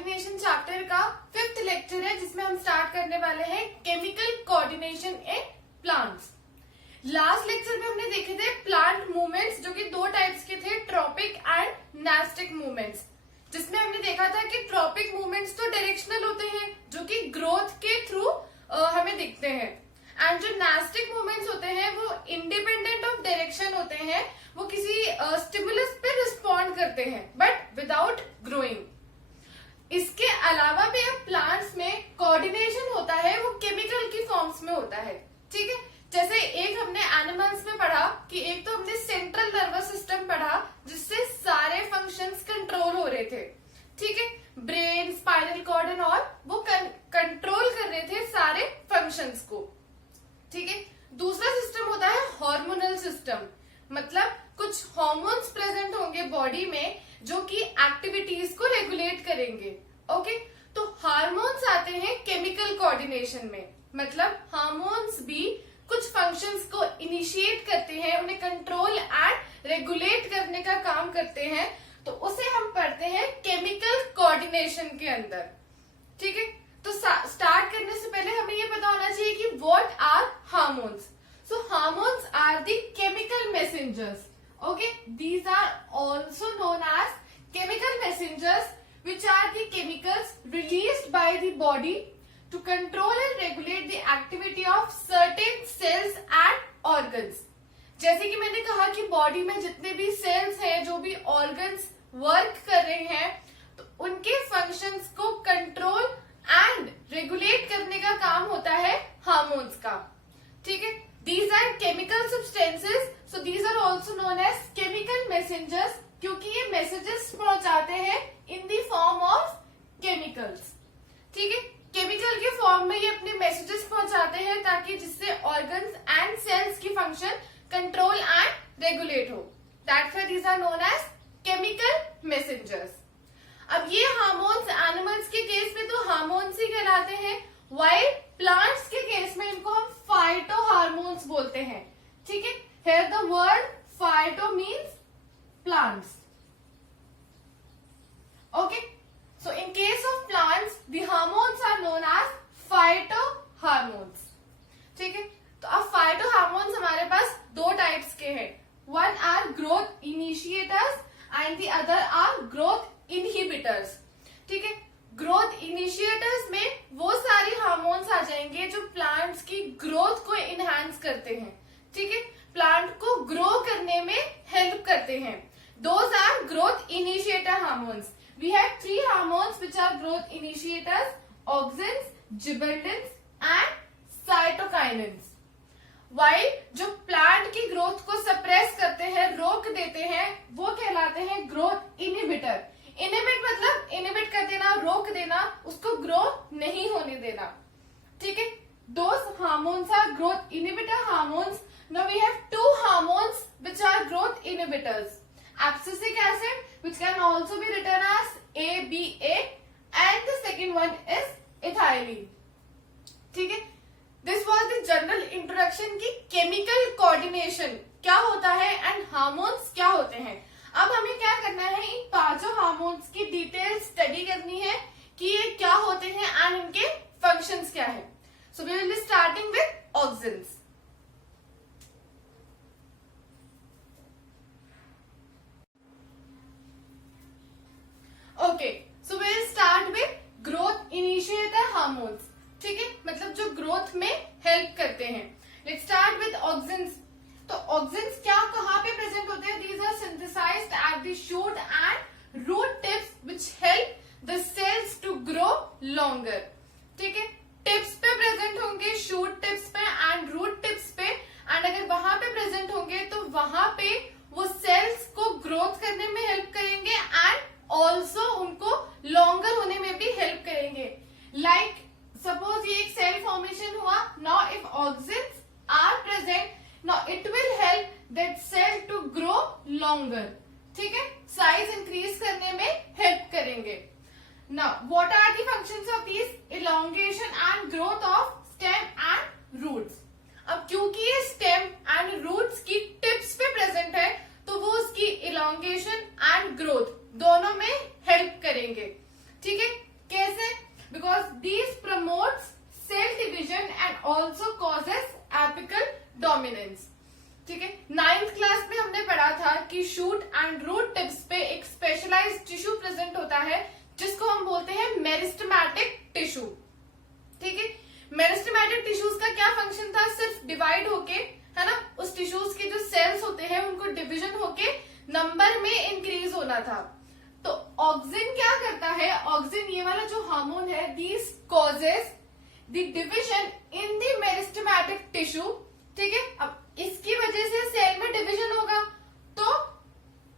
Coordination chapter का 5th lecture है जिसमें हम स्टार्ट करने वाले हैं chemical coordination in plants. Last lecture में हमने देखे थे प्लांट मूवमेंट्स जो कि दो टाइप्स के थे, ट्रॉपिक एंड नास्टिक मूवमेंट्स, जिसमें हमने देखा था कि ट्रॉपिक मूवमेंट्स तो डायरेक्शनल होते हैं जो कि ग्रोथ के थ्रू हमें दिखते हैं, एंड जो नास्टिक मूवमेंट्स होते हैं वो इंडिपेंडेंट ऑफ डायरेक्शन होते हैं, वो किसी स्टिमुलस पे रिस्पॉन्ड करते हैं बट विदाउट ग्रोइंग। इसके अलावा भी अब प्लांट्स में कोऑर्डिनेशन होता है, वो केमिकल की फॉर्म्स में होता है। ठीक है, जैसे एक हमने एनिमल्स में पढ़ा कि एक तो हमने सेंट्रल नर्वस सिस्टम पढ़ा जिससे सारे फंक्शंस कंट्रोल हो रहे थे। ठीक है, brain, spinal cord and all वो कंट्रोल कर रहे थे सारे फंक्शंस को। ठीक है, दूसरा सिस्टम होता है हार्मोनल सिस्टम, मतलब कुछ हार्मोन्स प्रेजेंट होंगे बॉडी में जो कि एक्टिविटीज को रेगुलेट करेंगे। ओके, तो हार्मोन्स आते हैं केमिकल कोऑर्डिनेशन में, मतलब हार्मोन्स भी कुछ फंक्शंस को इनिशिएट करते हैं, उन्हें कंट्रोल एंड रेगुलेट करने का काम करते हैं, तो उसे हम पढ़ते हैं केमिकल कोऑर्डिनेशन के अंदर। ठीक है, तो स्टार्ट करने से पहले हमें ये पता होना चाहिए कि what are hormones. So hormones are the chemical messengers. Okay, these are also known as chemical messengers, which are the chemicals released by the body to control and regulate the activity of certain cells and organs. जैसे कि मैंने कहा कि body में जितने भी sales हैं, जो भी ऑर्गन्स वर्क कर रहे हैं, तो उनके फंक्शंस को कंट्रोल एंड रेगुलेट करने का काम होता है हार्मोन्स का। ठीक है, these are chemical substances, so these are also known as chemical messengers, क्योंकि ये मैसेजेस पहुंचाते हैं in the form of chemicals। ठीक है, केमिकल के फॉर्म में ये अपने मैसेजेस पहुंचाते हैं ताकि जिससे ऑर्गन्स एंड सेल्स की फंक्शन कंट्रोल एंड रेगुलेट हो। That's why these are known as chemical messengers। अब ये हार्मोन्स एनिमल्स के केस में तो हार्मोन्स ही कहलाते हैं, वाइल प्लांट्स के केस में इनको हम फाइटो हार्मोन्स बोलते हैं। ठीक है, here the word phyto means plants. Okay, so in case of plants the hormones are known as phyto hormones. ठीक है, तो अब फाइटो हार्मोन्स हमारे पास दो टाइप्स के हैं, one are growth initiators and the other are growth inhibitors. ठीक है, ग्रोथ इनिशिएटर्स में वो सारी हार्मोन्स आ जाएंगे जो प्लांट्स की ग्रोथ को इनहेंस करते हैं। ठीक है, प्लांट को ग्रो करने में हेल्प करते हैं। Those are growth initiator hormones. We have 3 hormones which are growth initiators, auxins, gibberellins and cytokinins. While जो प्लांट की ग्रोथ को सप्रेस करते हैं, रोक देते हैं, वो कहलाते हैं ग्रोथ इनहिबिटर। इनहिबिट मतलब इनहिबिट कर देना, रोक देना, उसको ग्रो नहीं होने देना। ठीक है, those hormones are growth inhibitor hormones. Now we have 2 hormones which are growth inhibitors, abscisic acid which can also be written as ABA and the second one is ethylene. ठीक है, this was the general introduction की chemical coordination क्या होता है and hormones क्या होते हैं। अब हमें क्या करना है, इन पांचों हार्मोन्स की डिटेल स्टडी करनी है कि ये क्या होते हैं एंड इनके फंक्शंस क्या है। So we will be starting with auxins. Okay, so we will start with growth initiator hormones. ठीक है, मतलब जो ग्रोथ में हेल्प करते हैं। Let's start with auxins. तो ऑक्सिन्स क्या कहाँ पे प्रेजेंट होते हैं? These are synthesised at the shoot and root tips which help the cells to grow longer. ठीक है, टिप्स पे प्रेजेंट होंगे, शूट टिप्स पे एंड रूट टिप्स पे, एंड अगर वहां पे प्रेजेंट होंगे तो वहां पे वो सेल्स को ग्रोथ करने में हेल्प करेंगे एंड ऑल्सो उनको लॉन्गर होने में भी हेल्प करेंगे। लाइक सपोज ये एक सेल फॉर्मेशन हुआ, now if auxins are present, now it will help that cell to grow longer। ठीक है, साइज इंक्रीज करने में हेल्प करेंगे। now what are the functions of these? elongation and growth of stem and roots। अब क्योंकि ये stem and roots की tips पे प्रेजेंट है तो वो उसकी elongation एंड ग्रोथ दोनों में हेल्प करेंगे। ठीक है, की शूट एंड रूट टिप्स पे एक स्पेशलाइज्ड टिश्यू प्रेजेंट होता है जिसको हम बोलते हैं मेरिस्टेमेटिक टिश्यू। ठीक है, मेरिस्टेमेटिक टिश्यूज का क्या फंक्शन था? सिर्फ डिवाइड होके, है ना, उस टिश्यूज के जो सेल्स होते हैं उनको डिविजन होके नंबर में इंक्रीज होना था। तो ऑक्सिन क्या करता है? ऑक्सिन, ये वाला जो हार्मोन है, this causes the division in the meristematic tissue. ठीक है, अब इसकी वजह से सेल में डिवीजन होगा, तो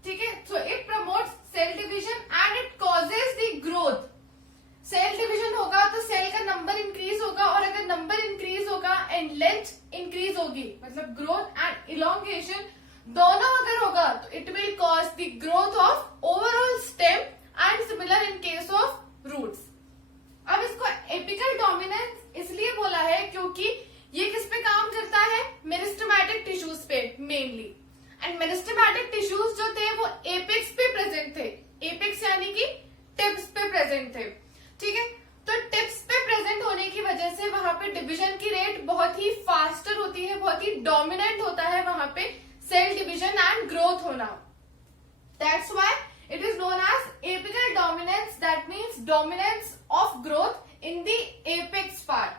ठीक है, so it promotes cell division and it causes the growth. Cell division होगा तो सेल का नंबर इंक्रीज होगा, और अगर नंबर इंक्रीज होगा एंड लेंथ इंक्रीज होगी, मतलब ग्रोथ एंड इलोंगेशन दोनों अगर होगा, तो it will cause the growth of overall stem and similar in case of roots. अब इसको एपिकल डोमिनेंस इसलिए बोला है क्योंकि ये किस पे काम करता है? मेरिस्टेमेटिक टिश्यूज पे मेनली। एंड मेरिस्टेमेटिक टिश्यूज जो थे वो एपेक्स पे प्रेजेंट थे। एपेक्स यानी कि टिप्स पे प्रेजेंट थे। ठीक है, तो टिप्स पे प्रेजेंट होने की वजह से वहां पे डिवीजन की रेट बहुत ही फास्टर होती है, बहुत ही डोमिनेंट होता है वहां पे सेल डिवीजन एंड ग्रोथ होना। That's why it is known as apical dominance, that means dominance of growth in the apex part,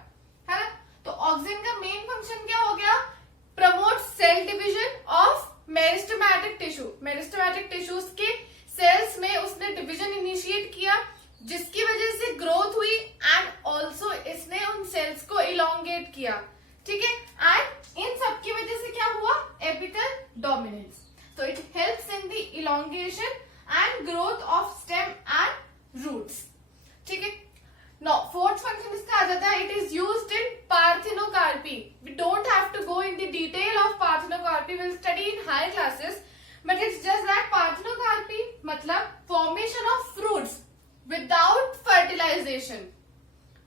है ना। तो ऑक्सिन का मेन फंक्शन क्या हो गया? Promote cell division of meristematic tissue. Meristematic tissues के cells में उसने डिवीजन इनिशिएट किया, जिसकी वजह से ग्रोथ हुई एंड ऑल्सो इसने उन सेल्स को इलोंगेट किया। ठीक है, एंड इन सब की वजह से क्या हुआ? Apical dominance. तो it helps in the elongation and growth of stem and roots. ठीक है, Now, fourth function इसका आ जाता है, it is used in parthenocarpy. We don't have to go in the detail of parthenocarpy. We'll study in higher classes, but it's just that parthenocarpy मतलब formation of fruits without fertilization.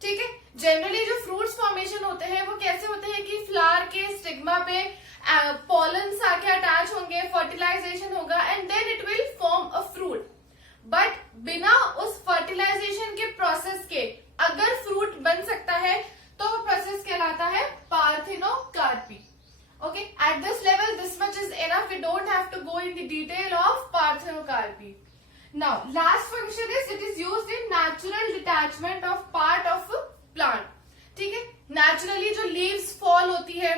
ठीक है, generally जो fruits formation होते हैं वो कैसे होते हैं कि फ्लावर के स्टिग्मा पे पॉलन्स आके अटैच होंगे, फर्टिलाइजेशन होगा and then it will form a fruit. But बिना उस फर्टिलाइजेशन के प्रोसेस के अगर फ्रूट बन सकता है तो वो प्रोसेस कहलाता है parthenocarpy. Okay, at this level this much is enough, we don't have to go in the detail of parthenocarpy. Now last function is it is used in natural detachment of part of plant. ठीक है, naturally जो leaves fall होती है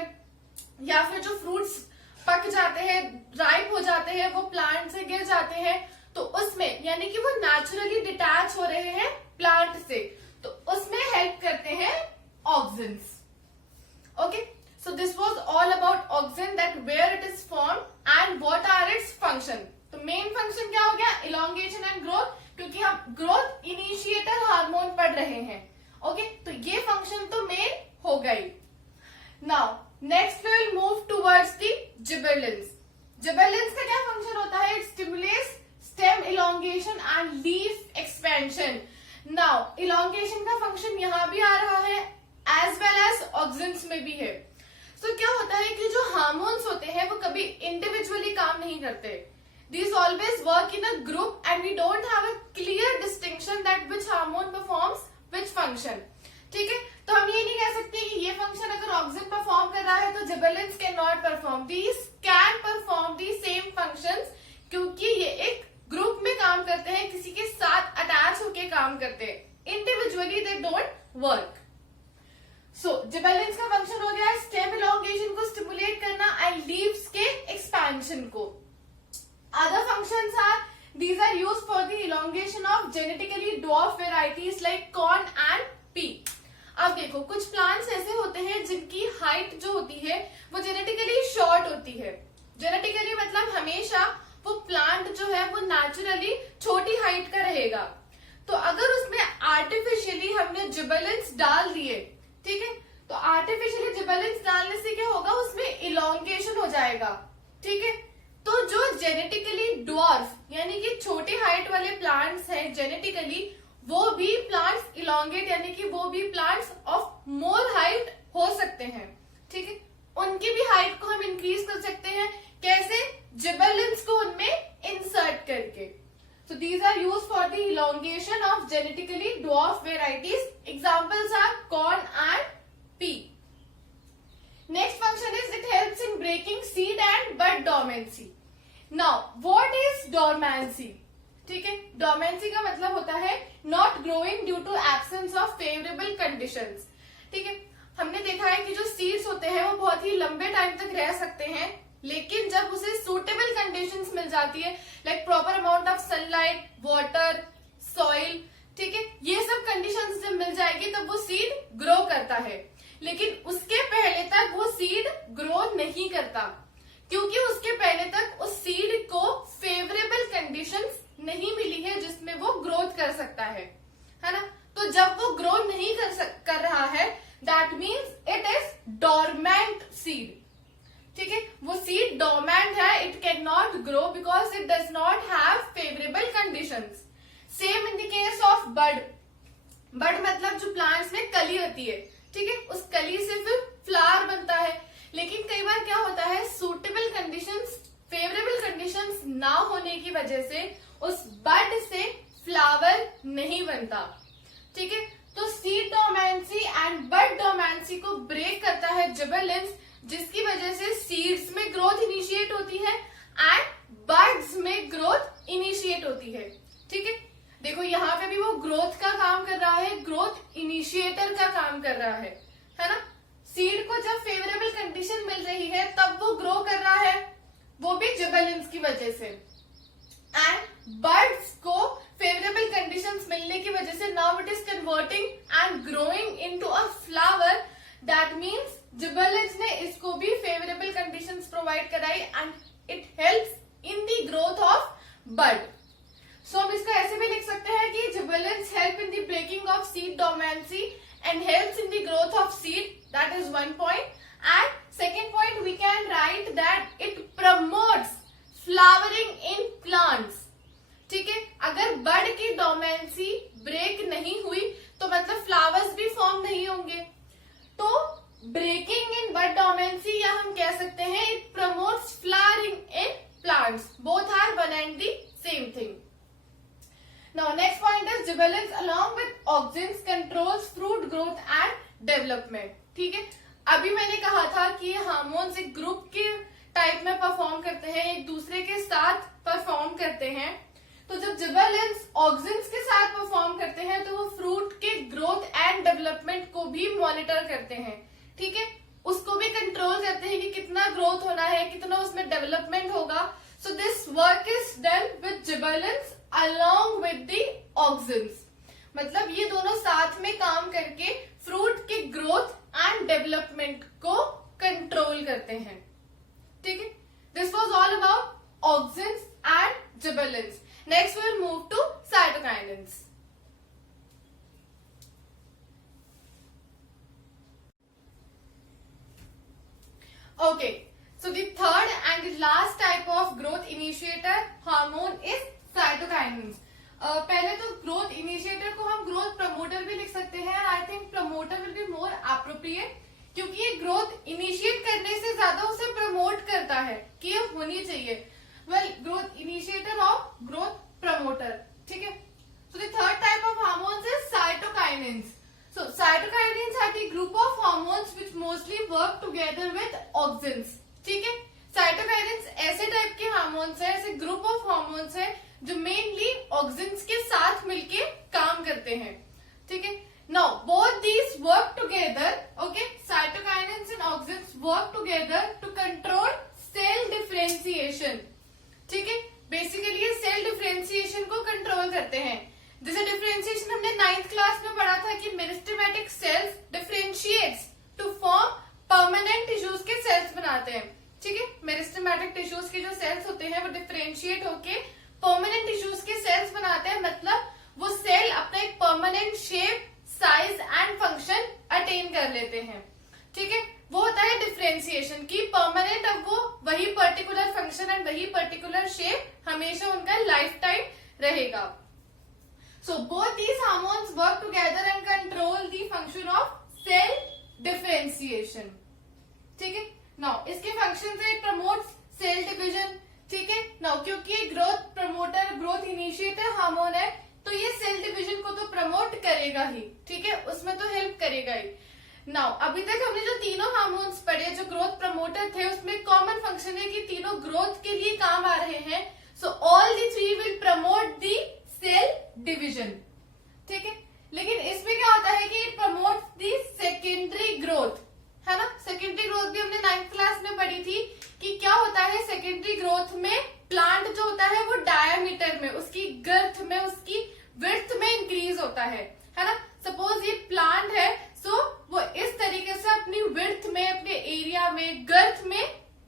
या फिर जो fruits पक जाते हैं, राइप हो जाते हैं, वो प्लांट से गिर जाते हैं, तो उसमें यानी कि वो नेचुरली डिटैच हो रहे हैं प्लांट से, तो उसमें हेल्प करते हैं auxins. Okay, so this was all about auxin, that where it is formed and what are its function. तो मेन फंक्शन क्या हो गया? इलोंगेशन एंड ग्रोथ, क्योंकि हम ग्रोथ इनिशिएटर हार्मोन पढ़ रहे हैं। ओके, तो ये फंक्शन तो मेन हो गई। Now next we will move towards the gibberellins. Gibberellins का क्या फंक्शन होता है? It stimulates stem elongation and leaf expansion. Now elongation का फंक्शन यहां भी आ रहा है एज वेल एज ऑक्सिन्स में भी है। सो क्या होता है कि जो हार्मोन्स होते हैं वो कभी इंडिविजुअली काम नहीं करते। These always work in a group and we don't have a clear distinction that which hormone performs which function. ठीक है, तो हम ये नहीं कह सकते कि ये फंक्शन अगर ऑक्सिन परफॉर्म कर रहा है तो gibberellins can not perform. These can perform the same functions, क्योंकि ये एक ग्रुप में काम करते हैं, किसी के साथ अटैच होके काम करते हैं। Individually they don't work. So gibberellins का फंक्शन हो गया स्टेम इलोंगेशन को स्टिमुलेट करना एंड लीव्स के एक्सपेंशन को। Other functions are, these are used for the elongation of genetically dwarf varieties like corn and pea. अब देखो, कुछ प्लांट्स ऐसे होते हैं जिनकी हाइट जो होती है वो जेनेटिकली शॉर्ट होती है। जेनेटिकली मतलब हमेशा वो प्लांट जो है वो नेचुरली छोटी हाइट का रहेगा। तो अगर उसमें आर्टिफिशियली हमने जिबेरेलिन्स डाल दिए, ठीक है, तो आर्टिफिशियली जिबेरेलिन्स डालने से क्या होगा? उसमें इलोंगेशन हो जाएगा। ठीक है, तो जो जेनेटिकली ड्वार्फ यानी कि छोटे हाइट वाले प्लांट्स हैं जेनेटिकली, वो भी प्लांट्स इलोंगेट यानी कि वो भी प्लांट्स ऑफ मोर हाइट हो सकते हैं। ठीक है, उनकी भी हाइट को हम इंक्रीज कर सकते हैं। कैसे? जिबेरेलिन्स को उनमें इंसर्ट करके। So these are used for the elongation of genetically dwarf varieties. Examples are corn and pea. Next function is it helps in breaking seed and bud dormancy. Now what is dormancy? ठीक है, dormancy का मतलब होता है not growing due to absence of favourable conditions. ठीक है, हमने देखा है कि जो सीड्स होते हैं वो बहुत ही लंबे टाइम तक रह सकते हैं, लेकिन जब उसे सूटेबल कंडीशंस मिल जाती है, like proper amount of sunlight, water, soil, ठीक है, ये सब कंडीशंस जब मिल जाएगी तब वो सीड ग्रो करता है। लेकिन उसके पहले तक वो सीड ग्रो नहीं करता, क्योंकि उसके पहले तक उस सीड को फेवरेबल कंडीशंस नहीं मिली है जिसमें वो ग्रोथ कर सकता है ना। तो जब वो ग्रो नहीं कर रहा है, that means it is dormant seed. ठीक है, वो सीड डोरमेंट है, it can not grow because it does not have favourable conditions. Same in the case of bud. Bud मतलब जो प्लांट्स में कली होती है, ठीक है, उस कली से फिर फ्लावर बनता है। लेकिन कई बार क्या होता है, सूटेबल कंडीशंस, फेवरेबल कंडीशंस ना होने की वजह से उस बड से फ्लावर नहीं बनता। ठीक है, तो seed dormancy and bud dormancy को ब्रेक करता है जिबरेलिंस, जिसकी वजह से सीड्स में ग्रोथ इनिशिएट होती है एंड बर्ड्स में ग्रोथ इनिशिएट होती है। ठीक है, देखो यहाँ पे भी वो ग्रोथ का काम कर रहा है, ग्रोथ इनिशिएटर का काम कर रहा है ना। सीड को जब फेवरेबल कंडीशन मिल रही है तब वो ग्रो कर रहा है, वो भी जिबरेलिंस की वजह से। एंड बर्ड्स को फेवरेबल कंडीशंस मिलने की वजह से now it is converting and growing into a flower. That means gibberellins ने इसको भी फेवरेबल कंडीशंस प्रोवाइड कराई and it helps in the growth of bird. So हम इसको ऐसे भी लिख सकते हैं कि gibberellins help in the breaking of seed dormancy and helps in the growth of seed. That is one point. And second point, we can write that it promotes flowering in plants. ठीक है, अगर बड की dormancy break नहीं हुई तो मतलब flowers भी form नहीं होंगे। तो ब्रेकिंग इन बड डोरमेंसी, या हम कह सकते हैं it promotes flowering in plants. Both are one and the same thing. Now next point is gibberellins along with auxins controls fruit growth and development. ठीक है, अभी मैंने कहा था कि हार्मोन्स एक ग्रुप के टाइप में परफॉर्म करते हैं, एक दूसरे के साथ परफॉर्म करते हैं। तो जब जिबरेलिंस ऑक्सिन्स के साथ परफॉर्म करते हैं तो वो फ्रूट के ग्रोथ एंड डेवलपमेंट को भी मॉनिटर करते हैं। ठीक है, उसको भी कंट्रोल करते हैं कि कितना ग्रोथ होना है, कितना उसमें डेवलपमेंट होगा। So this work is done with gibberellins along with the auxins। मतलब ये दोनों साथ में काम करके फ्रूट के ग्रोथ एंड डेवलपमेंट को कंट्रोल करते हैं। ठीक है, this was all about auxins and gibberellins. Next we will move to cytokinins. Okay, so the third and the last type of growth initiator hormone is cytokinins. पहले तो growth initiator को हम growth promoter भी लिख सकते हैं। I think promoter will be more appropriate, क्योंकि ये ग्रोथ इनिशिएट करने से ज्यादा उसे प्रमोट करता है कि ये होनी चाहिए। वेल, ग्रोथ इनिशिएटर और ग्रोथ प्रमोटर। ठीक है, so the third type of hormones is cytokinins. So cytokinins are the group of hormones which mostly work together with auxins. ठीक है, साइटोकाइनेंस ऐसे टाइप के हार्मोन्स है, ऐसे ग्रुप ऑफ हार्मोन्स है जो मेनली ऑक्सिन्स के साथ मिलके काम करते हैं। ठीक है, now both these work together. Okay, cytokinins and auxins work together to control cell differentiation. ठीक है, बेसिकली ये सेल डिफरेंशिएशन को कंट्रोल करते हैं। जैसे डिफरेंशिएशन हमने 9th क्लास में पढ़ा था कि meristematic cells differentiates to form permanent tissues के सेल्स बनाते हैं। ठीक है, मेरिस्टेमेटिक टिश्यूज के जो सेल्स होते हैं वो डिफरेंशिएट होके परमानेंट टिश्यूज के सेल्स बनाते हैं। मतलब वो सेल अपना एक permanent shape, size and function attain कर लेते हैं। ठीक है, वो होता है डिफरेंशिएशन की परमानेंट, अब वो वही पर्टिकुलर फंक्शन एंड वही पर्टिकुलर शेप हमेशा उनका लाइफ टाइम रहेगा। So both these hormones work together and control the function of cell differentiation. ठीक है, नाउ इसके फंक्शन से प्रमोट्स सेल डिविजन। ठीक है, नाउ क्योंकि growth promoter, growth initiator hormone है तो ये सेल डिवीजन को तो प्रमोट करेगा ही। ठीक है, उसमें तो हेल्प करेगा ही। नाउ अभी तक हमने जो तीनों हार्मोन्स पढ़े जो ग्रोथ प्रमोटर थे, उसमें कॉमन फंक्शन है कि तीनों ग्रोथ के लिए काम आ रहे प्लांट जो होता है वो डायमीटर में, उसकी गर्थ में, उसकी विड्थ में इंक्रीज होता है ना। सपोज ये प्लांट है, सो वो इस तरीके से अपनी विड्थ में, अपने एरिया में, गर्थ में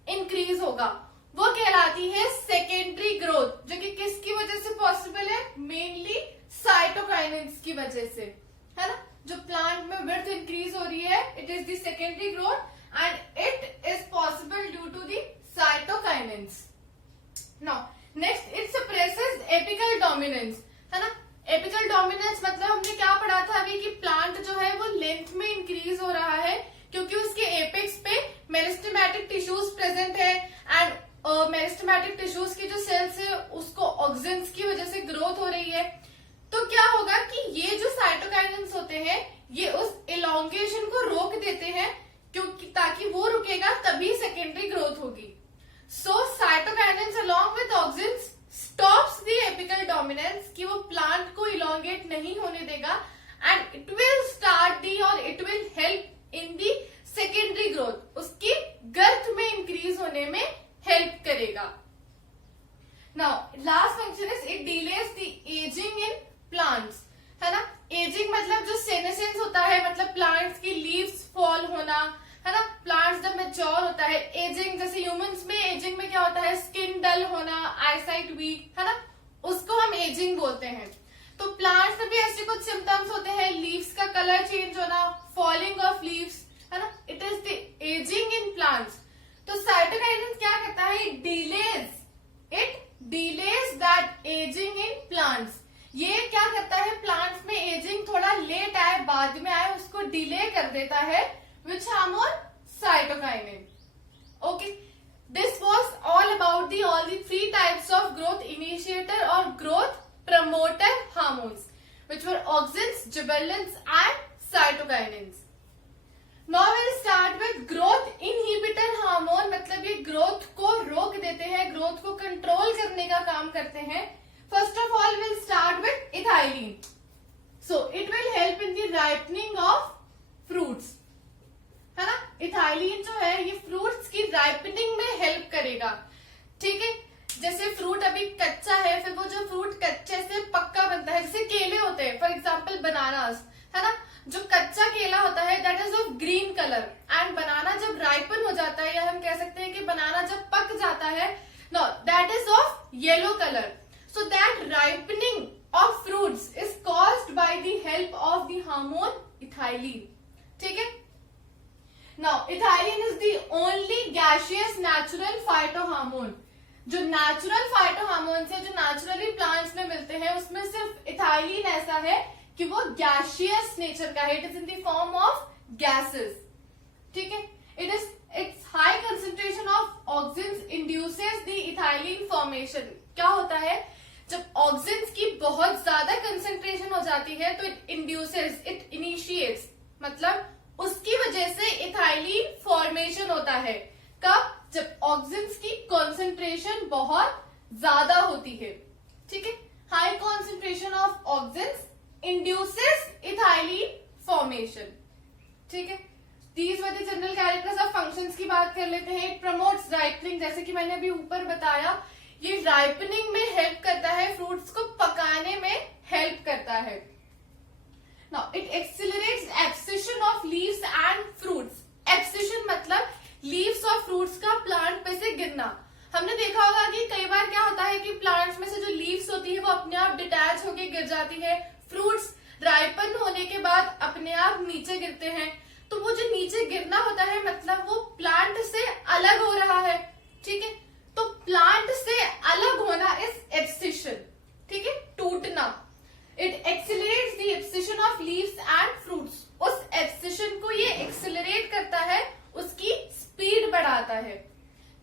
इंक्रीज होगा। वो कहलाती है सेकेंडरी ग्रोथ, जो कि किसकी वजह से पॉसिबल है? मेनली साइटोकाइनेंस की वजह से, है ना। जो प्लांट में विड्थ इंक्रीज हो रही है, it is the secondary growth and it is possible due to the cytokinins. Now next, it suppresses apical dominance, है ना। एपिकल डोमिनेंस मतलब हमने क्या पढ़ा था अभी कि प्लांट जो है वो लेंथ में इंक्रीज हो रहा है क्योंकि उसके एपेक्स पे मेरिस्टेमेटिक टिश्यूज प्रेजेंट है एंड मेरिस्टेमेटिक टिश्यूज की जो सेल्स है उसको ऑक्सीजन की वजह से ग्रोथ हो रही है। तो क्या होगा कि ये जो साइटोकाइनेंस होते हैं ये उस इलोंगेशन को रोक देते हैं, क्योंकि ताकि वो रुकेगा तभी सेकेंडरी ग्रोथ होगी। So cytokinins along with oxygen stops the apical dominance, कि वो प्लांट को इलोंगेट नहीं होने देगा and it will start the और it will help in the secondary growth, उसकी गर्थ में इंक्रीज होने में हेल्प करेगा। Now last function is it delays the ageing in plants, है ना। एजिंग मतलब जो सेनेसेंस होता है, मतलब प्लांट्स की लीव्स फॉल होना, है ना। प्लांट्स जब मैच्योर होता है, एजिंग जैसे ह्यूमंस में एजिंग में क्या होता है? स्किन डल होना, आईसाइट वीक, है ना, उसको हम एजिंग बोलते हैं। तो प्लांट्स में भी ऐसे कुछ सिम्टम्स होते हैं, लीव्स का कलर चेंज होना, फॉलिंग ऑफ लीव्स, है ना, it is the ageing in plants. तो साइटोकाइनेंस क्या करता है? It delays that ageing in plants. ये क्या करता है? प्लांट्स में एजिंग थोड़ा लेट आए, बाद में आए, उसको डिले कर देता है। Which hormone? Cytokinin. Okay, this was all about all the three types of growth initiator or growth promoter hormones, which were auxins, gibberellins and cytokinins. Now we'll start with growth inhibitor hormone, मतलब ये growth को रोक देते हैं, growth को control करने का काम करते हैं। First of all, we'll start with ethylene. So it will help in the ripening of fruits, है ना। इथाइलिन जो है ये फ्रूट्स की राइपनिंग में हेल्प करेगा, ठीक है। जैसे फ्रूट अभी कच्चा है, फिर वो जो फ्रूट कच्चे से पक्का बनता है, जैसे केले होते हैं, फॉर एग्जाम्पल बनानास, है ना। जो कच्चा केला होता है that is of green colour and banana जब राइपन हो जाता है, या हम कह सकते हैं कि बनाना जब पक जाता है, no that is of yellow colour. So that ripening of fruits is caused by the help of the hormone ethylene, ठीक है। Now ethylene is the only gaseous natural phytohormone. जो नेचुरल फाइटोहार्मोन्स है, जो नेचुरली प्लांट्स में मिलते हैं, उसमें सिर्फ इथाइलिन ऐसा है कि वो गैसियस नेचर का है, it is in the form of gases, ठीक है। It's high concentration of oxygen induces the ethylene formation. क्या होता है? जब ऑक्सीजन की बहुत ज्यादा कंसेंट्रेशन हो जाती है तो इट इंड्यूसेस, इट इनिशिएट्स, मतलब उसकी वजह से इथाइलिन फॉर्मेशन होता है। कब? जब ऑक्सीजन की कॉन्सेंट्रेशन बहुत ज्यादा होती है, ठीक है। High concentration of oxygen induces ethylene formation, ठीक है। These were the general characters of functions की बात कर लेते हैं। इट प्रमोट्स राइपनिंग, जैसे कि मैंने अभी ऊपर बताया, ये राइपनिंग में हेल्प करता है, फ्रूट्स को पकाने में हेल्प करता है। Now it accelerates abscission of leaves and fruits. Abscission मतलब लीव्स और फ्रूट्स का प्लांट पे से गिरना। हमने देखा होगा कि कई बार क्या होता है कि प्लांट्स में से जो लीव्स होती है वो अपने आप डिटैच होकर गिर जाती है, फ्रूट्स राइपन होने के बाद अपने आप नीचे गिरते हैं। तो वो जो नीचे गिरना होता है मतलब वो प्लांट से अलग हो रहा है, ठीक है। तो प्लांट से अलग होना इज एब्सिशन, ठीक है, टूटना। It accelerates the abscission of leaves and fruits. उस एब्सिशन को ये एक्सिलरेट करता है, उसकी स्पीड बढ़ाता है,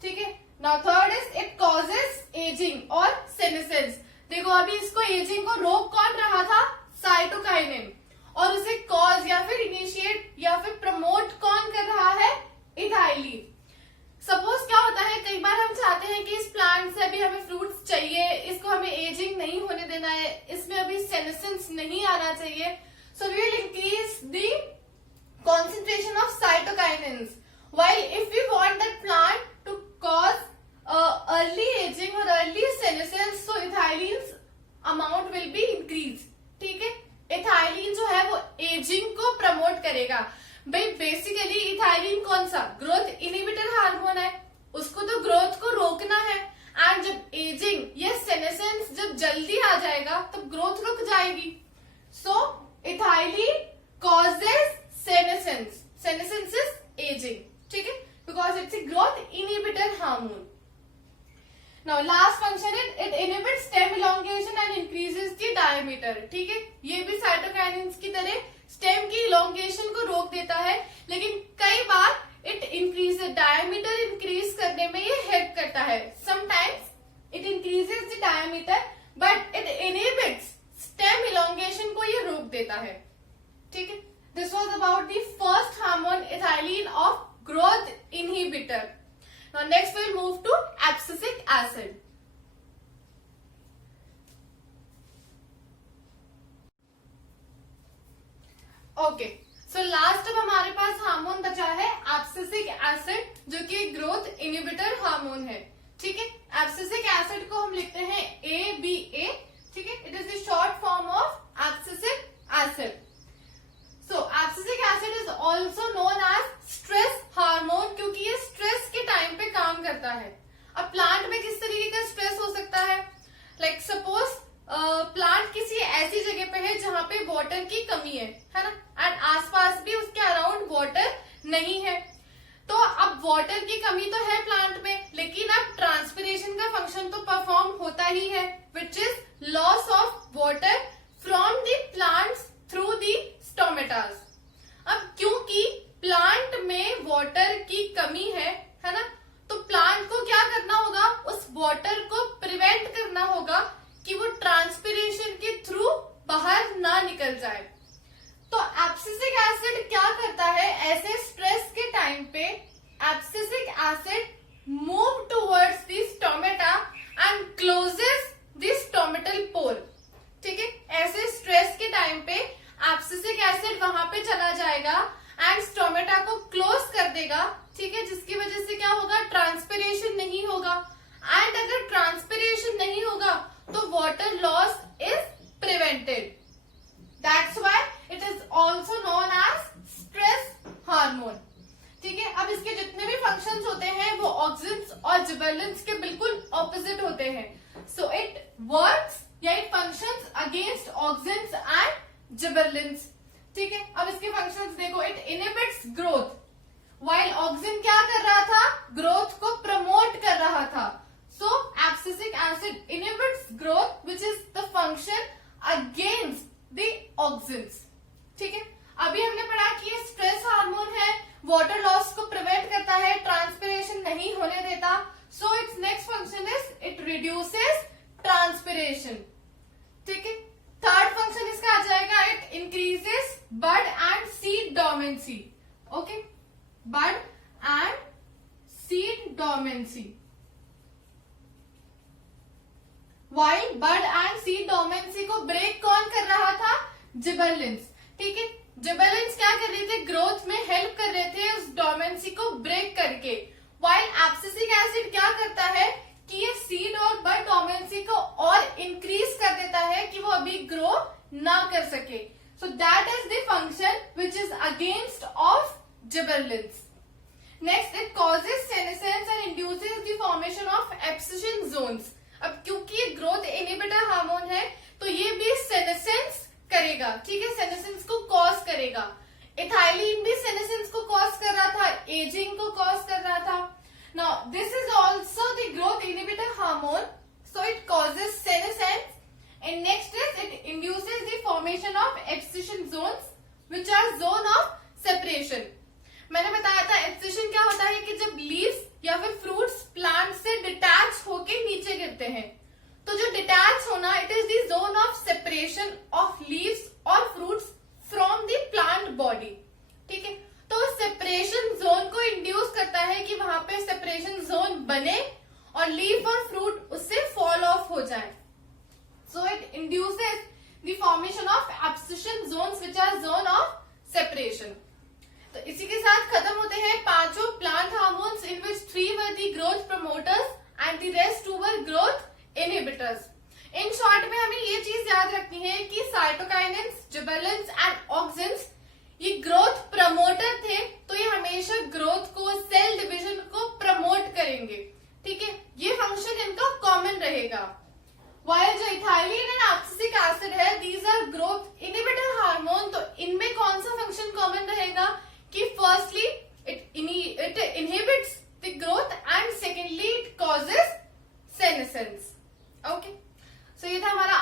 ठीक है। Now third is it causes ageing और सेनेसेंस। देखो अभी इसको एजिंग को रोक कौन रहा था? साइटोकाइनिन। और उसे कॉज या फिर इनिशिएट या फिर प्रमोट कौन कर रहा है? इथाइलिन। सपोज क्या होता है, कई बार हम चाहते हैं कि इस प्लांट से अभी हमें फ्रूट्स चाहिए, इसको हमें एजिंग नहीं होने देना है, इसमें अभी सेनेसेंस नहीं आना चाहिए। So we will increase the concentration of cytokinins, while if we want that plant to cause early aging or early senescence, so ethylene amount will be increase. ठीक है, इथाइलिन जो है वो एजिंग को प्रमोट करेगा। भाई बेसिकली इथाइलिन कौन सा ग्रोथ इनहिबिटर हार्मोन है, उसको तो ग्रोथ को रोकना है। एंड जब एजिंग या सेनेसेंस जब जल्दी आ जाएगा तब ग्रोथ रुक जाएगी। So ethylene causes senescence, senescence is ageing. ठीक है, because it's a growth inhibitor hormone. Now last function is it inhibits stem elongation and increases the diameter। ठीक है, ये भी साइटोकाइनिन्स की तरह स्टेम की इलोंगेशन को रोक देता है, लेकिन कई बार इट इंक्रीज डायमीटर इंक्रीज करने में ये हेल्प करता है। Sometimes it increases the diameter but it inhibits stem elongation को ये रोक देता है। ठीक है, this was about the first hormone ethylene of growth inhibitor. Now next we'll move to abscisic acid। Okay, so last अब हमारे पास हार्मोन बचा है एब्सिसिक एसिड, जो कि ग्रोथ इनहिबिटर हार्मोन है। ठीक है, एब्सिसिक एसिड को हम लिखते हैं ABA। ठीक है, it is the short form of abscisic acid. So abscisic acid is also known as stress hormone, क्योंकि ये स्ट्रेस के टाइम पे काम करता है। अब प्लांट में किस तरीके का स्ट्रेस हो सकता है, लाइक सपोज प्लांट किसी ऐसी जगह पे है जहां पे वाटर की कमी है ना, एंड आसपास भी उसके अराउंड वाटर नहीं है। तो अब वाटर की कमी तो है प्लांट में, लेकिन अब ट्रांसपिरेशन का फंक्शन तो परफॉर्म होता ही है, which is loss of water from the plants through the stomatas. अब क्योंकि प्लांट में वाटर की कमी है ना, तो प्लांट को क्या करना होगा, उस वाटर को प्रिवेंट करना होगा कि वो ट्रांसपिरेशन के थ्रू बाहर ना निकल जाए। तो एब्सिसिक एसिड क्या करता है, ऐसे स्ट्रेस के टाइम पे abscisic acid move towards the stomata and closes the stomatal pore. ठीक है, ऐसे स्ट्रेस के टाइम पे एब्सिसिक एसिड वहां पे चला जाएगा एंड स्टोमेटा को क्लोज कर देगा। ठीक है, जिसकी वजह से क्या होगा, ट्रांसपिरेशन नहीं होगा। एंड अगर ट्रांसपिरेशन नहीं होगा तो water loss is prevented. That's why it is also known as stress hormone. ठीक है, अब इसके जितने भी फंक्शंस होते हैं वो ऑक्सिन्स और जिबरेलिन्स के बिल्कुल ऑपोजिट होते हैं। सो इट वर्क्स या it functions against auxins and gibberellins. ठीक है, अब इसके फंक्शंस देखो, it inhibits growth, while auxin क्या कर रहा था, ग्रोथ को प्रमोट कर रहा था। So abscisic acid inhibits growth which is the function against the auxins. ठीक है, अभी हमने पढ़ा कि ये स्ट्रेस हार्मोन है, वाटर लॉस को प्रिवेंट करता है, ट्रांसपिरेशन नहीं होने देता। So it's next function is it reduces transpiration. ठीक है, थर्ड फंक्शन इसका आ जाएगा, it increases bud and seed dormancy. Okay, bud and seed dormancy. While bud and seed dormancy को ब्रेक कौन कर रहा था, जिबरेलिन्स। ठीक है, जिबरेलिन्स क्या कर रहे थे, ग्रोथ में हेल्प कर रहे थे उस डोर्मेंसी को ब्रेक करके। व्हाइल एब्सिसिक एसिड क्या करता है कि ये सीड और बड डोर्मेंसी को और इंक्रीज कर देता है कि वो अभी ग्रो ना कर सके। So that is the function which is against of gibberellins. Next, it causes senescence and induces the formation of abscission zones. अब क्योंकि ये ग्रोथ इनहिबिटर हार्मोन है तो ये भी सेनेसेंस करेगा। ठीक है, सेनेसेंस को कॉज करेगा। इथाइलिन भी सेनेसेंस को कॉज कर रहा था, एजिंग को कॉज कर रहा था। Now this is also the growth inhibitor hormone, so it causes senescence, and next is it induces the formation of abscission zones, which are zone of separation। मैंने बताया था abscission क्या होता है कि जब लीव्स या फिर फ्रूट्स प्लांट से डिटैच होके नीचे गिरते हैं, तो जो डिटैच होना it is the zone of separation of leaves और fruits from the plant body. ठीक है, तो सेपरेशन जोन को इंड्यूस करता है कि वहां पे सेपरेशन जोन बने और लीफ और फ्रूट उससे फॉल ऑफ हो जाए। So it induces the formation of abscission zones which are zone of separation. तो इसी के साथ खत्म होते हैं पांचों plant hormones, in which 3 were the growth promoters and the rest 2 were growth inhibitors. Inhibitors. In short में हमें ये चीज याद रखनी है कि साइटोकाइनेंस, जिबरेलिन्स एंड ऑक्सिन्स ये ग्रोथ प्रमोटर थे, तो ये हमेशा ग्रोथ को, सेल डिवीजन को प्रमोट करेंगे। ठीक है, ये फंक्शन इनका कॉमन रहेगा। वाइल जो इथाइलिन एंड एब्सिसिक एसिड है, these are growth inhibitor hormone, तो इनमें कौन सा फंक्शन कॉमन रहेगा कि firstly it inhibits the growth and secondly it causes senescence. Okay, so ये था हमारा